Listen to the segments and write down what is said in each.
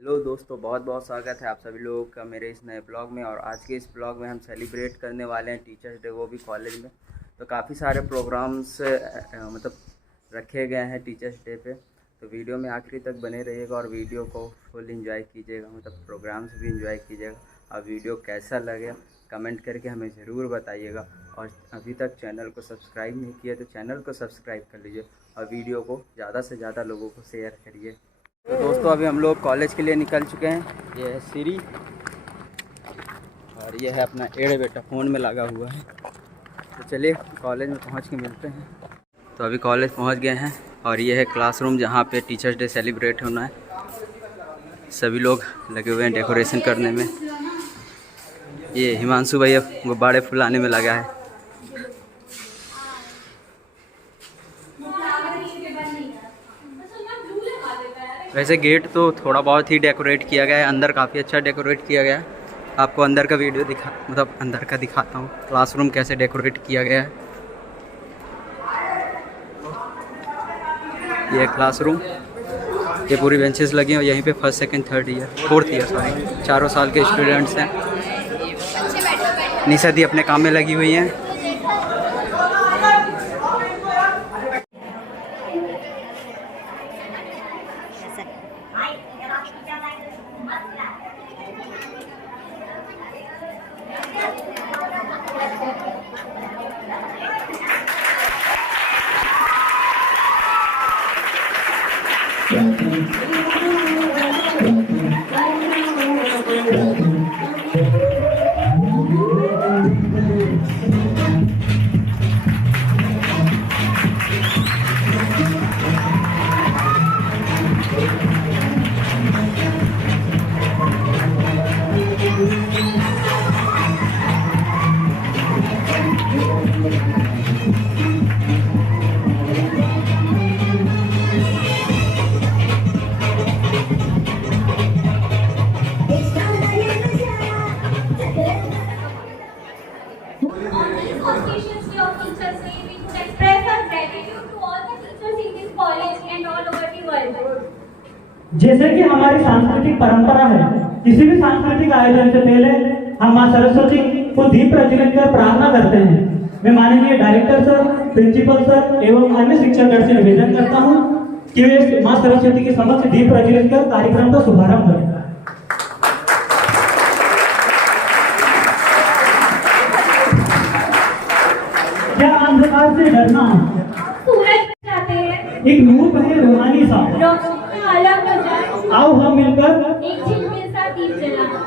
हेलो दोस्तों, बहुत बहुत स्वागत है आप सभी लोगों का मेरे इस नए ब्लॉग में। और आज के इस ब्लॉग में हम सेलिब्रेट करने वाले हैं टीचर्स डे, वो भी कॉलेज में। तो काफ़ी सारे प्रोग्राम्स मतलब रखे गए हैं टीचर्स डे पे। तो वीडियो में आखिरी तक बने रहिएगा और वीडियो को फुल एंजॉय कीजिएगा, मतलब प्रोग्राम्स भी एंजॉय कीजिएगा। और वीडियो कैसा लगे कमेंट करके हमें ज़रूर बताइएगा। और अभी तक चैनल को सब्सक्राइब नहीं किया तो चैनल को सब्सक्राइब कर लीजिए और वीडियो को ज़्यादा से ज़्यादा लोगों को शेयर करिए। तो दोस्तों, अभी हम लोग कॉलेज के लिए निकल चुके हैं। ये है सीरी और ये है अपना एड़ बेटा फ़ोन में लगा हुआ है। तो चलिए कॉलेज में पहुंच के मिलते हैं। तो अभी कॉलेज पहुंच गए हैं और ये है क्लासरूम जहां पे टीचर्स डे सेलिब्रेट होना है। सभी लोग लगे हुए हैं डेकोरेशन करने में। ये हिमांशु भैया गुब्बारे फुलाने में लगा है। वैसे गेट तो थोड़ा बहुत ही डेकोरेट किया गया है, अंदर काफ़ी अच्छा डेकोरेट किया गया है। आपको अंदर का वीडियो अंदर का दिखाता हूँ, क्लासरूम कैसे डेकोरेट किया गया है। ये क्लासरूम, ये पूरी बेंचेस लगी हैं और यहीं पे first second third year fourth year sorry चारों साल के स्टूडेंट्स हैं। निशा दी अपने काम में लगी हुई हैं। Auspicious Day of Teachers Day, we would express our gratitude to all the teachers in this college and all over the world. जैसे कि हमारी सांस्कृतिक परंपरा है, किसी भी सांस्कृतिक आयोजन से पहले हम मां सरस्वती को दीप प्रज्वलित कर प्रार्थना करते हैं। मैं माननीय डायरेक्टर सर, प्रिंसिपल सर एवं अन्य शिक्षकगण से निवेदन करता हूं कि वे मां सरस्वती के समक्ष दीप प्रज्वलित कर कार्यक्रम का शुभारंभ करें। क्या अंधकार से डरना है? सूरज चाहते हैं एक नूर बहे रूहानी सा, रोशनी अलग हो जाए, आओ हम मिलकर एक झिलमिल सा दीप जलाएं।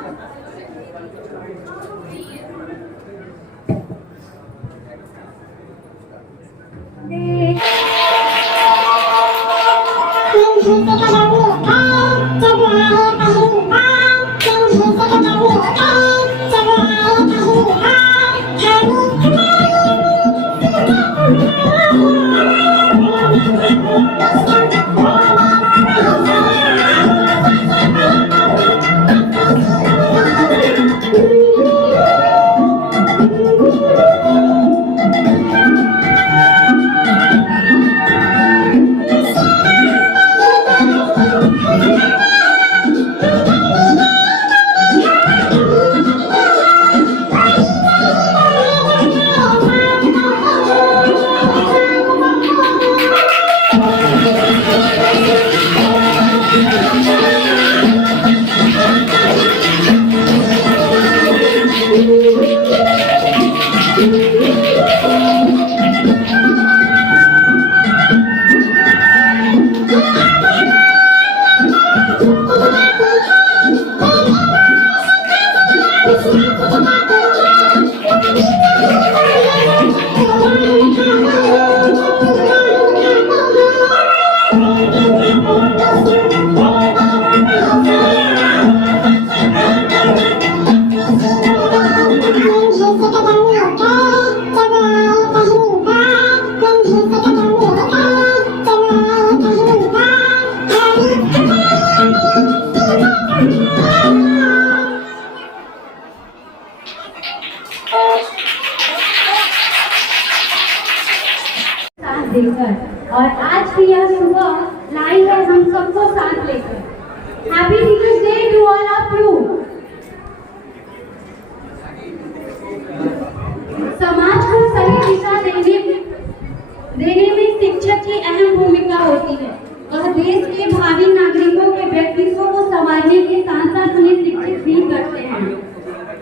पढ़ने के साथ साथ उन्हें शिक्षित भी करते हैं।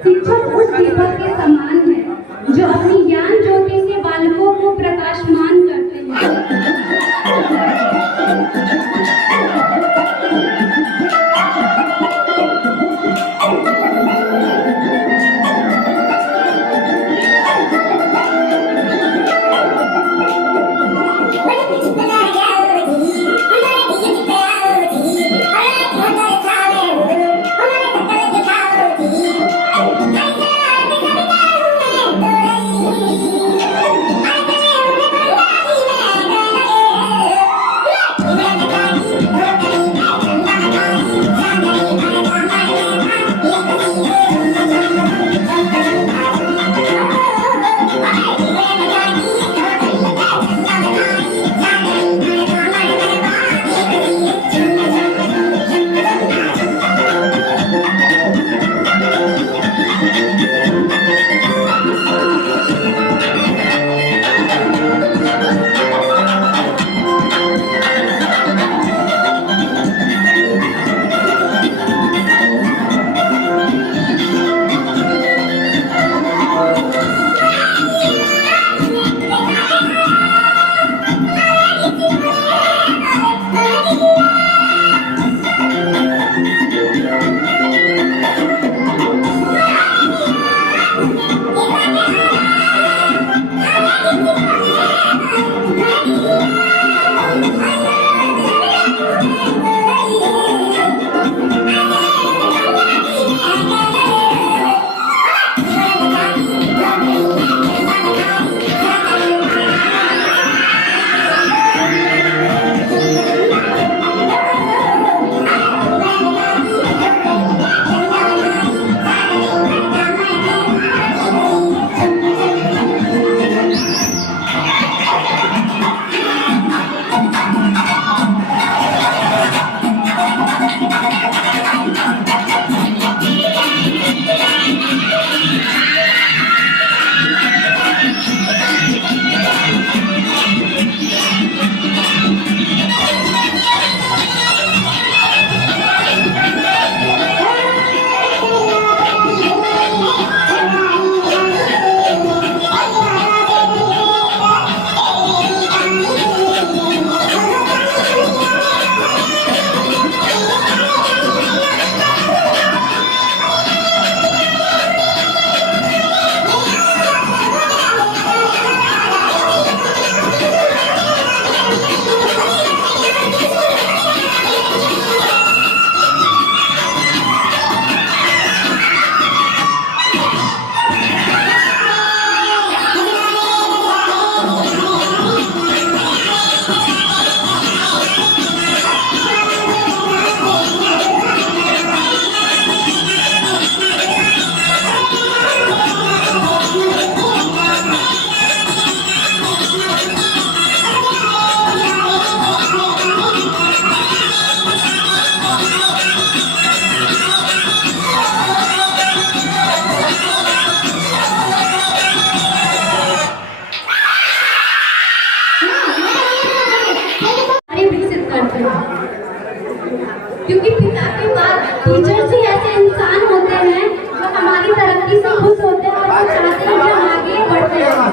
शिक्षक उस दीपक के समान है जो अपनी ज्ञान ज्योति से बालकों को प्रकाशमान करते हैं। क्योंकि पिता के बाद टीचर्स ही ऐसे इंसान होते हैं जो हमारी तरक्की से खुश होते हैं और वो चाहते हैं कि हम आगे बढ़ते रहें।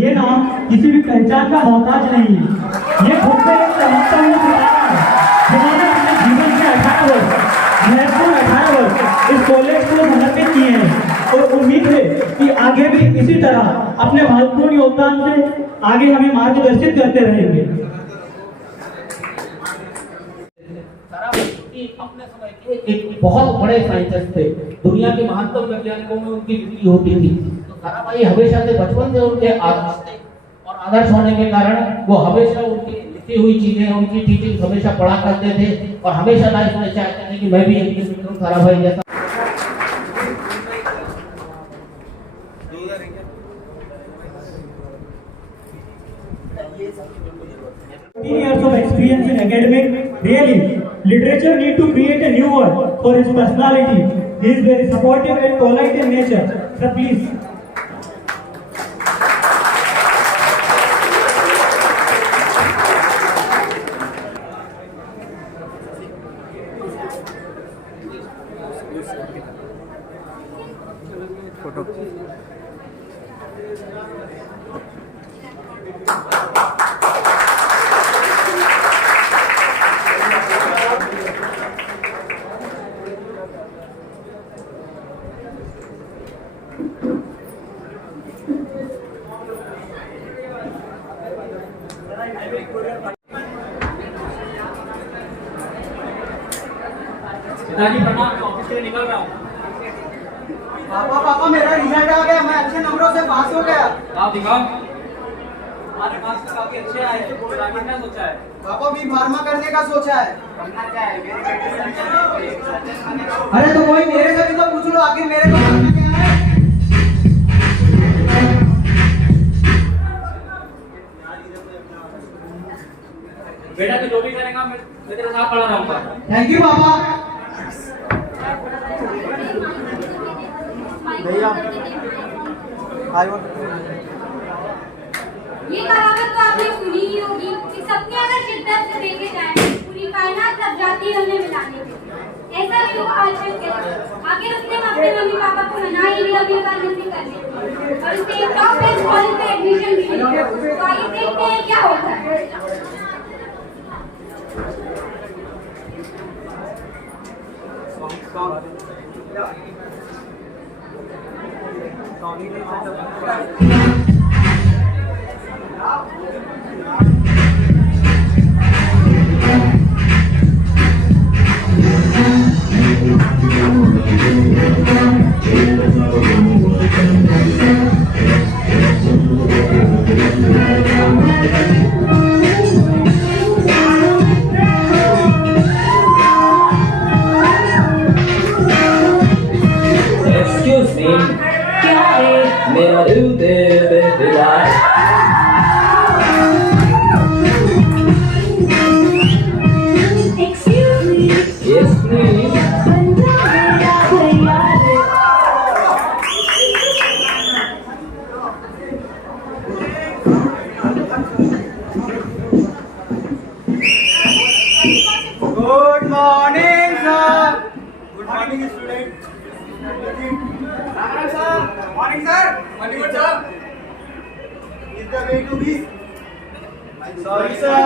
ये नाम किसी भी पहचान का मोहताज नहीं है। ये खुद में एक चमकता हुआ सितारा है जिन्होंने अपने जीवन के 18 वर्ष महत्वपूर्ण 18 वर्ष इस कॉलेज को समर्पित किए हैं और उम्मीद है कि आगे भी इसी तरह अपने महत्वपूर्ण योगदान से आगे हमें मार्गदर्शित करते रहेंगे। अपने समय के एक बहुत बड़े साइंटिस्ट थे, दुनिया के महानतम वैज्ञानिकों में उनकी गिनती होती थी। तो साराभाई हमेशा से बचपन से उनके आदर्श थे और आदर्श होने के कारण वो हमेशा उनकी लिखी हुई चीजें, उनकी टीचिंग हमेशा पढ़ा करते थे और हमेशा लाइफ में चाहते थे कि मैं भी एक दिन निकलूं साराभाई जैसा। 15 years of experience in academic, really, literature need to create a new word for his personality. He is very supportive and polite in nature. So please. पिताजी प्रणाम, मैं ऑफिस से निकल रहा हूँ। पापा मेरा रिजल्ट आ गया, मैं अच्छे नंबरों से पास हो गया। आप दिखाओ। हमारे पास तो काफी अच्छे आए हैं। तो आगे क्या सोचा है? पापा भी फार्मा करने का सोचा है। करना क्या है? मेरे बेटे अरे तो कोई मेरे से भी तो पूछ लो, आखिर मेरे को करना क्या है। बेटा तू जो भी करेगा मैं तेरे साथ खड़ा रहूंगा। थैंक यू पापा। ये कहावत तो आपने सुनी ही होगी कि सबके अगर शिद्दत से देखे जाए पूरी कायनात लग जाती है उन्हें मिलाने में। ऐसा भी हुआ आजकल के आखिर उसने अपने मम्मी पापा को मना ही लिया अपनी फार्मेसी करने और उसके टॉप बेस्ट कॉलेज में एडमिशन भी लिया। तो आइए देखते हैं क्या होता है। Excuse me, क्या है मेरा दिल दे दिला? Excuse me. Yes please. Good morning sir. Good morning student. Sir morning sir. Morning sir. Is the way to be? Sorry sir.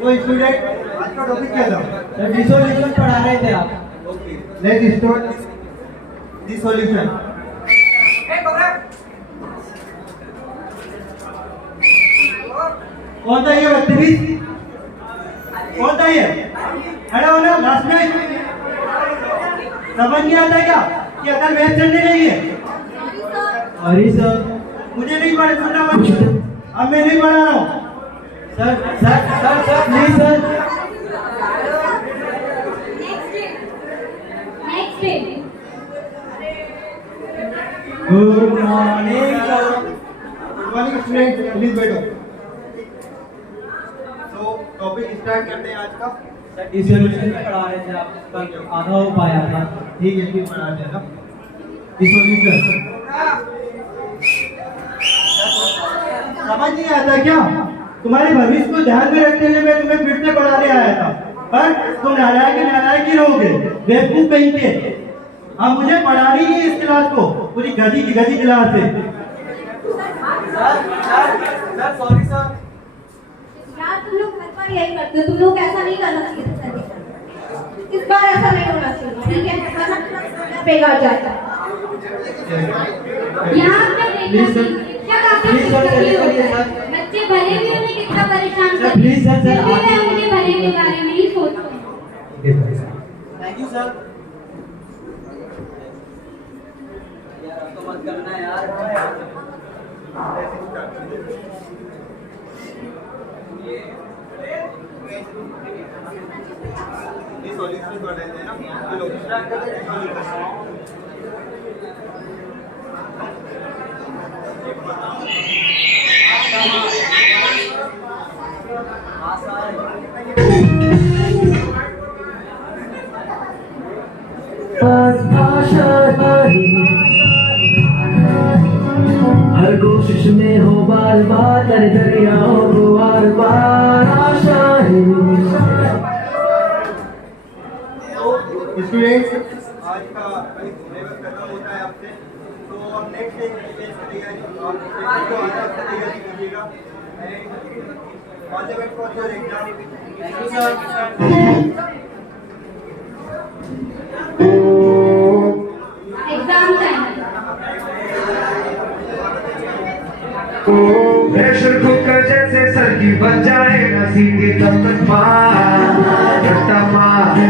तो स्टूडेंट आज का टॉपिक क्या था? सर डिसोल्यूशन पढ़ा रहे थे आप। Okay let's start the solution. कौन था ये बदतमीज? कौन था ये? खड़ा होना लास्ट में। समझ नहीं आता क्या कि अकल भैंस चलने नहीं है? अरे सर मुझे नहीं पढ़ सुनना मत। अब मैं नहीं पढ़ा रहा हूँ। Sir sir sir sir please sir. Next day. Good morning sir. Good morning student, please बैठो। तो टॉपिक स्टार्ट करते हैं आज का। सर डिसोल्यूशन पढ़ा रहे थे आप, कल आधा हो पाया था। ठीक है फिर पढ़ाते हैं ना डिसोल्यूशन। समझ नहीं आता क्या? तुम्हारे भविष्य को ध्यान में रखते हुए मैं तुम्हें फिर से पढ़ाने आया था, पर तुम नालायक ही रहोगे, बेवकूफ कहीं के। अब मुझे पढ़ानी ही इस क्लास को, पूरी गधी की गधी क्लास है। Sir sorry sir. यार तुम लोग हर बार यही करते हो, तुम लोग ऐसा नहीं करना चाहिए था सर। इस बार ऐसा नहीं होना चाहिए, ठीक है? वरना बेकार जाता है। यहाँ पे देखना Please, sir. क्या काफी Please, sir, दिक्कत चलिए, होता है। sir. बच्चे भले भी उन्हें कितना परेशान Sir, करते please, sir, फिर भी आप- वे उनके भले के बारे में ही सोचते हैं। Thank you sir. यार तो मत करना यार। ये सॉल्यूशन पढ़ रहे थे ना, चलो स्टार्ट करते हैं सॉल्यूशन। हर कोशिश में हो बार बार कर दरियाओं को बार बार आशा है। स्टूडेंट्स आज का सिलेबस खत्म होता है आपसे, तो अब नेक्स्ट डे की तैयारी आप को आधा हफ्ता तैयारी कीजिएगा। All the best for your exam. Thank you sir. Exam time. Pressure cooker जैसे सर की बन जाएगा सीटी तब तक मार रट्टा मार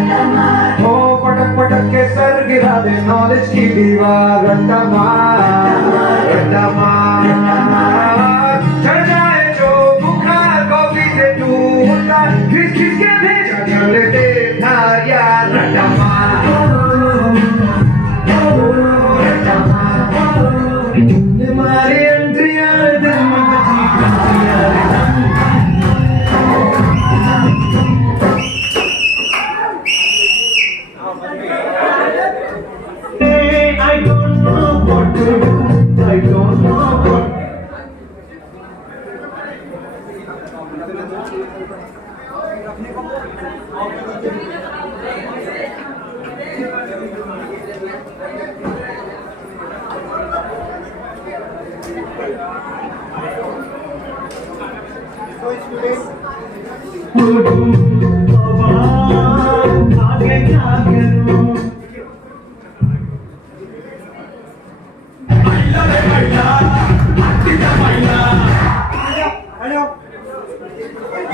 हो पटक पटक के सर गिरा दे नॉलेज की दीवार रट्टा मार चढ़ जाए जो बुखार कॉफी से टूटा खिस खिस के भेजा कर लेते धार यार रट्टा मार तुमने मारी एंट्रियां दिल में बची I don't know what to do. I don't know what. आगे क्या करूं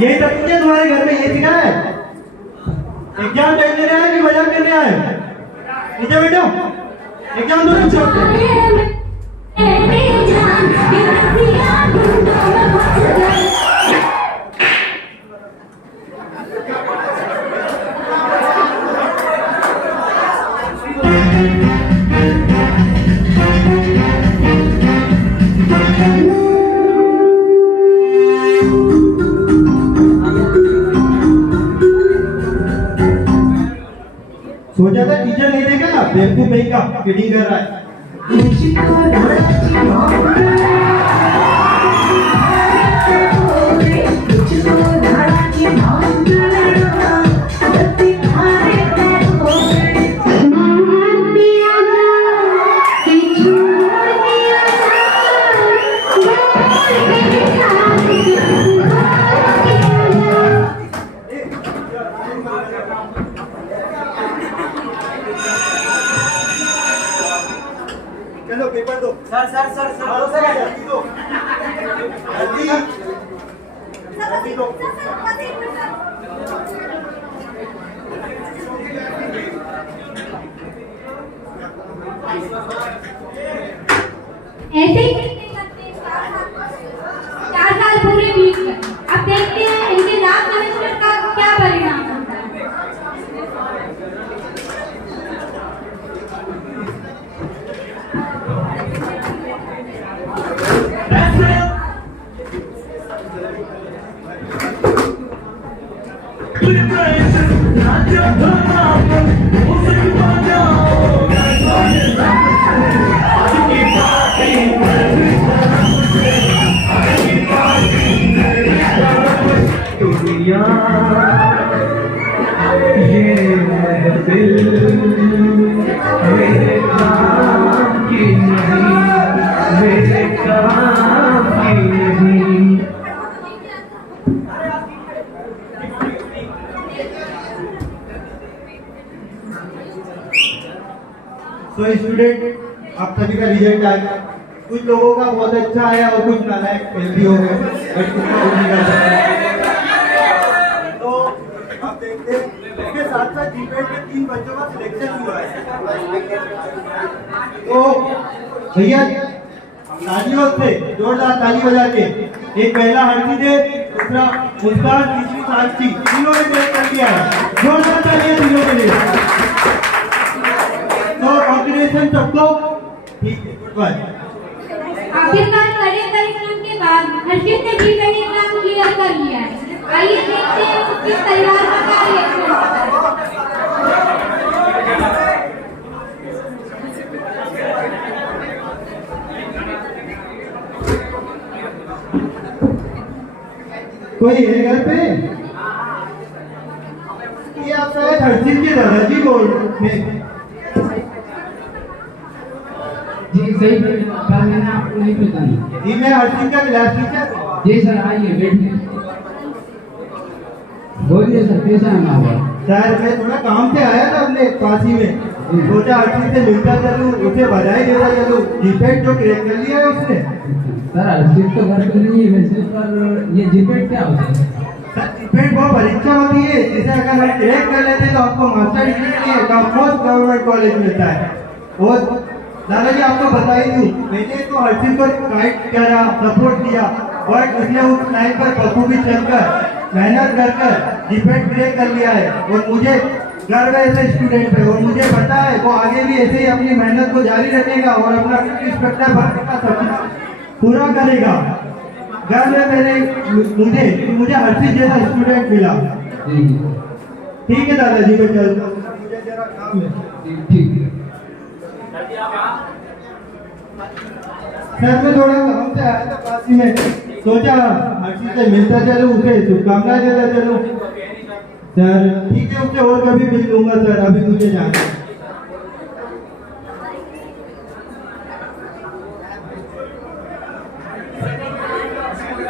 यही तक तुझे तुम्हारे घर में ये सिखाया है? एग्जाम देने आए कि मजाक करने आए? नीचे बैठो, एग्जाम दो तुम छोड़ सोचा था टीचर नहीं देगा बेवकूफ भाई का फीडिंग कर रहा है चलो पेपर दो सर दो जल्दी दो जल्दी दो ऐसे ही करते 4 साल पूरे बीत गए। अब देखते हैं इनके लास्ट सेमेस्टर का क्या परिणाम होता है। ये महफिल मेरे काम की नहीं मेरे काम की नहीं तो स्टूडेंट आप सभी का रिजल्ट आएगा कुछ लोगों का बहुत अच्छा आया और कुछ नालायक फेल भी हो गए बट कुछ का नहीं कर सकते तो आप देखते हैं इसके साथ साथ डिबेट में 3 बच्चों का सिलेक्शन हुआ है तो भैया तालियों से जोरदार ताली बजा के एक पहला हर्षित है दूसरा मुस्कान तीसरी साक्षी तीनों ने सिलेक्ट कर दिया है जोरदार तालियां तीनों के लिए तो कॉम्बिनेशन सबको ठीक है गुड बाय आखिरकार कड़े परिश्रम के बाद हर्षित ने जीवन एग्जाम क्लियर कर लिया है। आइए देखते हैं उसके परिवार का क्या रिएक्शन होता है। कोई है घर पे? ये आप शायद हर्षित के दादाजी बोल रहे हैं। जी सही क्या मैंने आपको नहीं पहचाना। जी मैं हर्षित का क्लास टीचर। जी सर आइए बैठिए। बोलिए सर कैसा आना हुआ? सर मैं थोड़ा काम से आया था अपने पास ही में सोचा हर्षित से मिलता चलूं, उसे बधाई देता चलूं। जीपेट जो क्रैक कर लिया है उसने। सर हर्षित तो घर पे नहीं है वैसे, पर ये जीपेट क्या होता है? सर जीपेट वो परीक्षा होती है जिसे अगर हम क्रैक कर लेते हैं तो आपको मास्टर डिग्री के लिए टॉपमोस्ट गवर्नमेंट कॉलेज मिलता है। और दादाजी आपको बता ही दूं, मैंने तो हर्षित को गाइड करा, सपोर्ट किया, और उसने उस टाइम पर बखूबी चलकर मेहनत कर जीपेट क्रैक कर लिया है। और मुझे गर्व है ऐसे स्टूडेंट पे, और मुझे पता है वो आगे भी ऐसे ही अपनी मेहनत को जारी रखेगा और अपना इंस्पेक्टर बनने का सपना पूरा करेगा। गर्व है मुझे हर्षित जैसा स्टूडेंट मिला। ठीक है दादाजी, मैं चलता हूँ, मुझे जरा काम है। ठीक है सर, मैं थोड़ा काम से आया था पास ही में, सोचा हर्षित से मिलता चलूं, उसे शुभकामनाएं देता चलूं। सर ठीक है, उससे और कभी मिल लूंगा सर, अभी मुझे जाना है।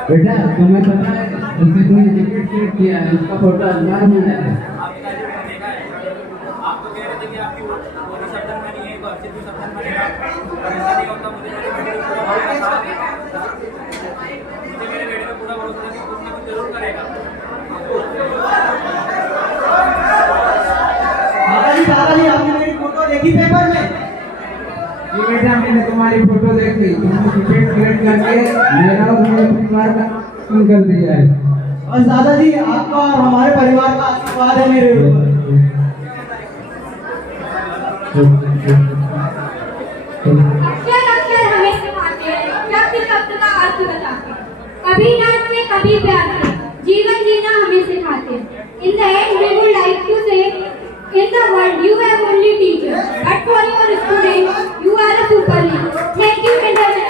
बेटा तुम्हें पता है उसने कोई जीपेट क्रैक किया है, उसका फोटो अखबार में आया है। आप तो कह रहे थे कि आपकी वो भी सप्तन बनी है, हर्षित भी सप्तन बनेगा, पर ऐसा नहीं होता। मुझे मेरे बेटे पे पूरा भरोसा है कि कुछ ना कुछ जरूर करेगा। दादाजी आपने मेरी फोटो देखी पेपर में? जी बेटा मैंने तुम्हारी फोटो देखी, तुमने जीपेट क्रैक करके मेरा और मेरे परिवार का नाम कर दिया है। और दादाजी आपका और हमारे परिवार का आशीर्वाद है मेरे ऊपर। अक्षर अक्षर हमें सिखाते हैं, शब्द शब्द का अर्थ बताते हैं, कभी डांट से कभी प्यार से जीवन जीना हमें सिखाते हैं। In the end, we would like to say, in the world you have only teachers, but for your students you are a superhero. Thank you, Internet.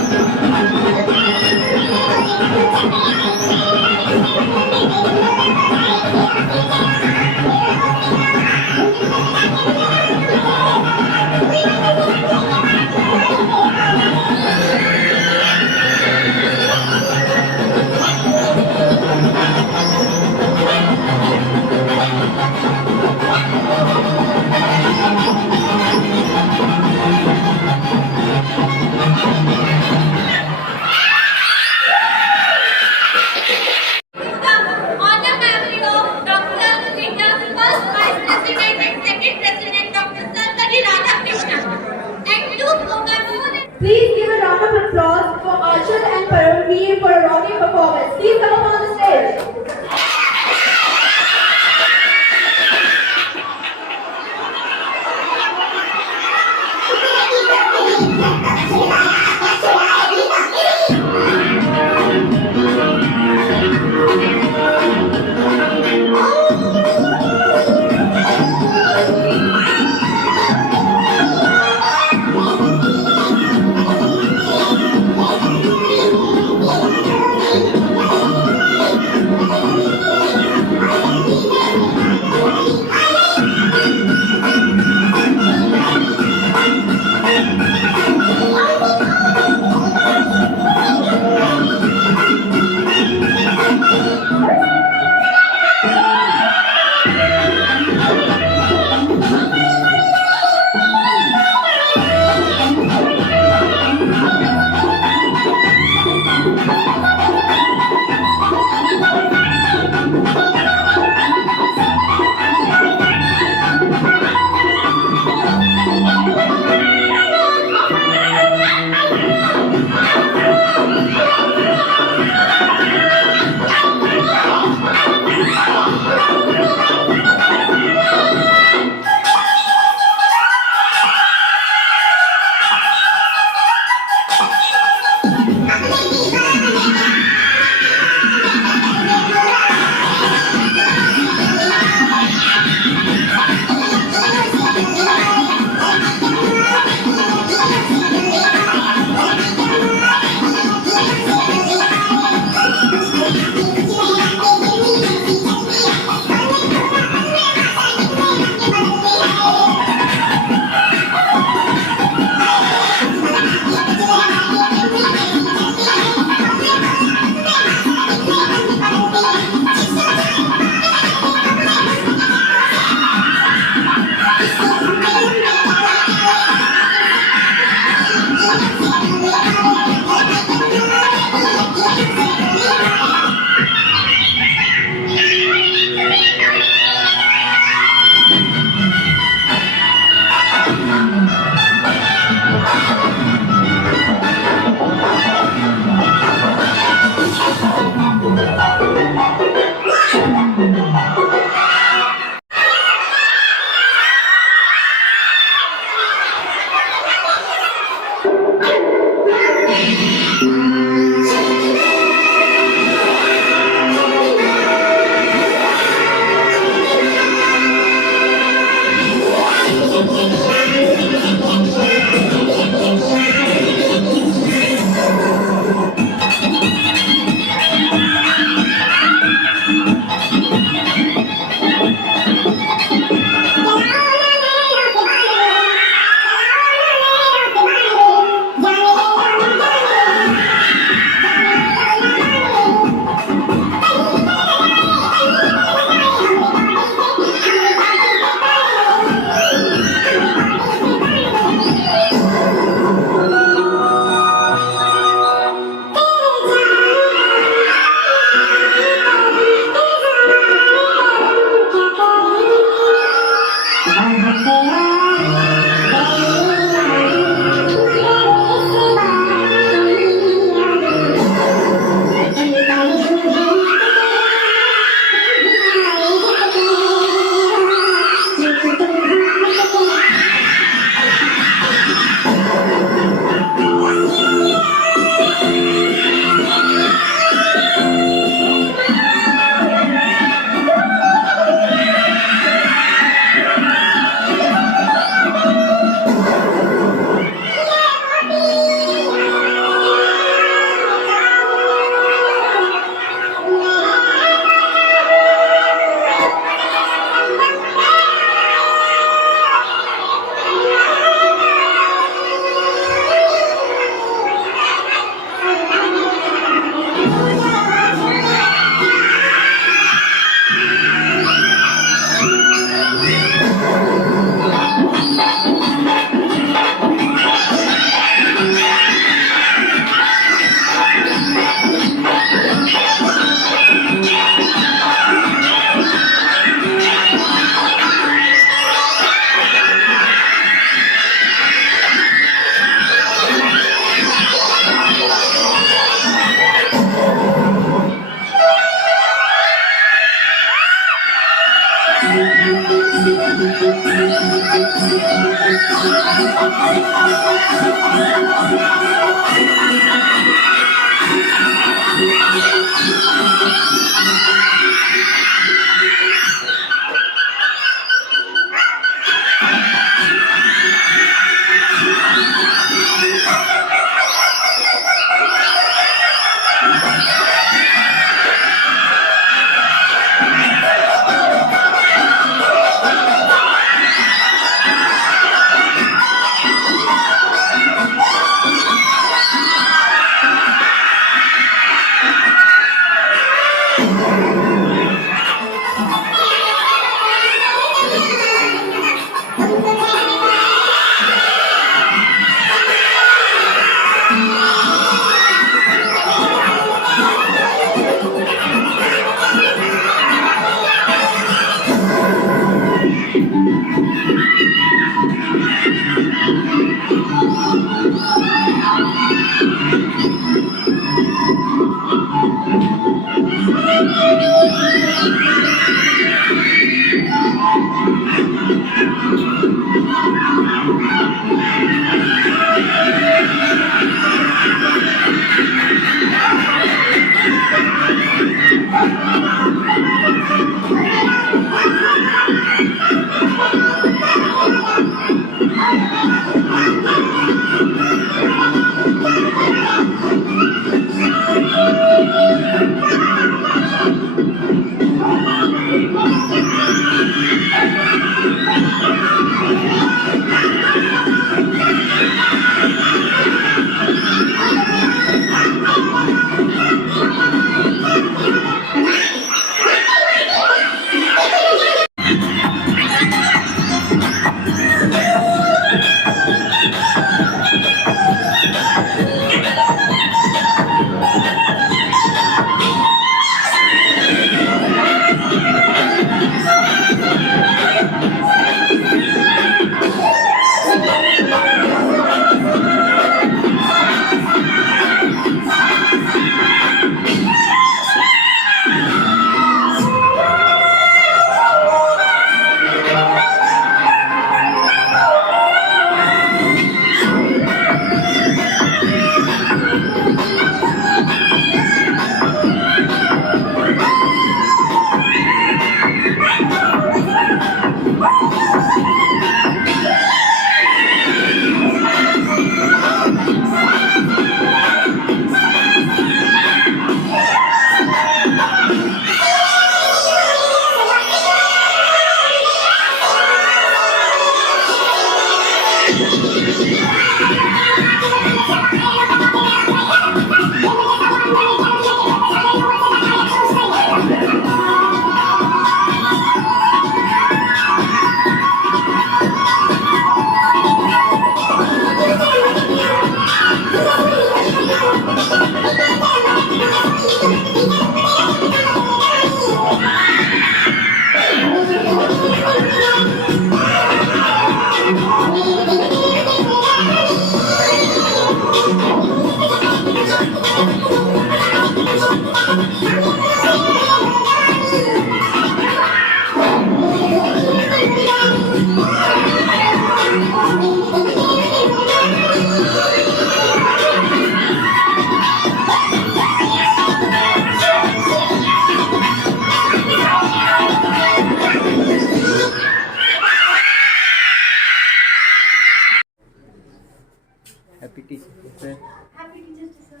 Happy teacher. Happy teachers day sir.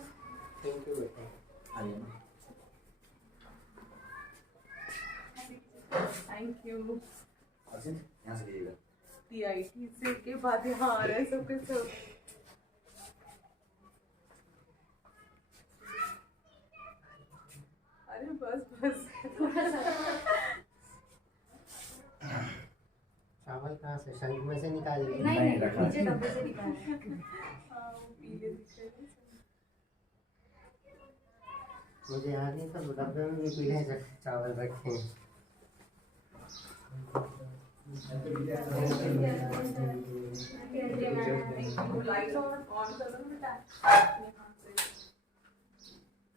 Thank you. TIT से के बाद यहाँ आ रहे हैं सब के सब। अरे बस बस। चावल कहाँ से शंख में से निकाल लिए? नहीं नीचे डब्बे से निकाला। हाँ वो पीले दिख रहे हैं। मुझे याद नहीं था डब्बे में भी पीले चावल रखे हैं। लाइट ऑन कर दो बेटा।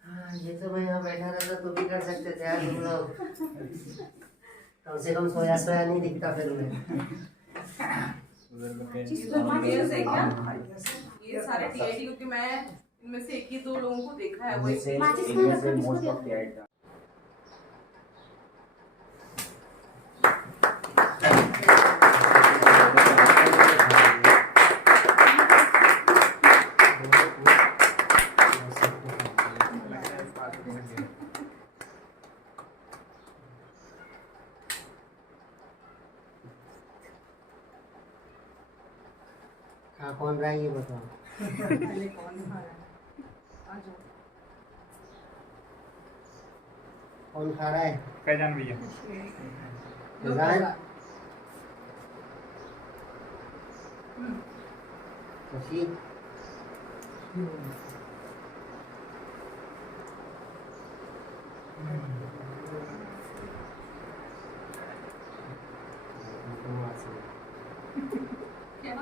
हाँ ये तो मैं यहाँ बैठा रहता तो भी कर सकते थे यार तुम लोग। कम से कम सोया सोया नहीं दिखता फिर मैं। ये सारे टीआईडी, क्योंकि मैं इनमें से एक ही दो लोगों को देखा है, वो हाँ कौन रहा है ये बताओ। पहले कौन खा रहा है? आ जाओ। कौन खा रहा है? फैजान भैया। फैजान? खुशी? क्या?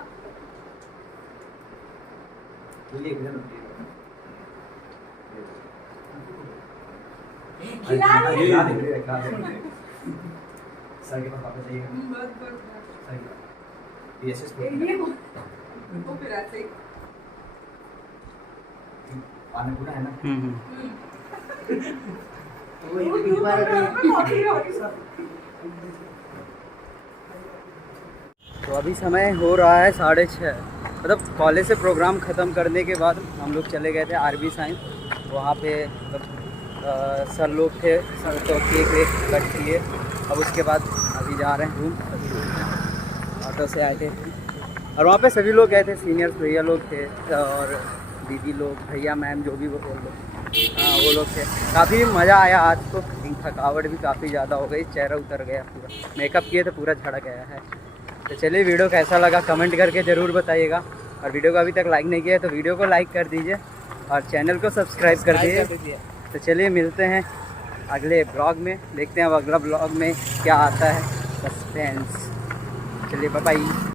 सर के पास वापस जाइएगा। बस वो फिर ऐसे ही। पानी पूरा है ना? वो एक बार तो अभी समय हो रहा है 6:30। मतलब कॉलेज से प्रोग्राम ख़त्म करने के बाद हम लोग चले गए थे आरबी साइंस। वहाँ पे मतलब सर लोग थे, सर तो केक वेक कट किए। अब उसके बाद अभी जा रहे हैं रूम। ऑटो से आए थे और वहाँ पे सभी लोग गए थे, सीनियर्स भैया लोग थे और दीदी लोग, भैया मैम जो भी वो लोग, हाँ वो लोग थे। काफ़ी मज़ा आया आज तो। थकावट भी काफ़ी ज़्यादा हो गई, चेहरा उतर गया पूरा, मेकअप किए तो पूरा झड़ गया है। तो चलिए वीडियो कैसा लगा कमेंट करके ज़रूर बताइएगा, और वीडियो को अभी तक लाइक नहीं किया है तो वीडियो को लाइक कर दीजिए और चैनल को सब्सक्राइब कर दीजिए। तो चलिए मिलते हैं अगले ब्लॉग में, देखते हैं अब अगला ब्लॉग में क्या आता है। सस्पेंस। चलिए बाय बाय।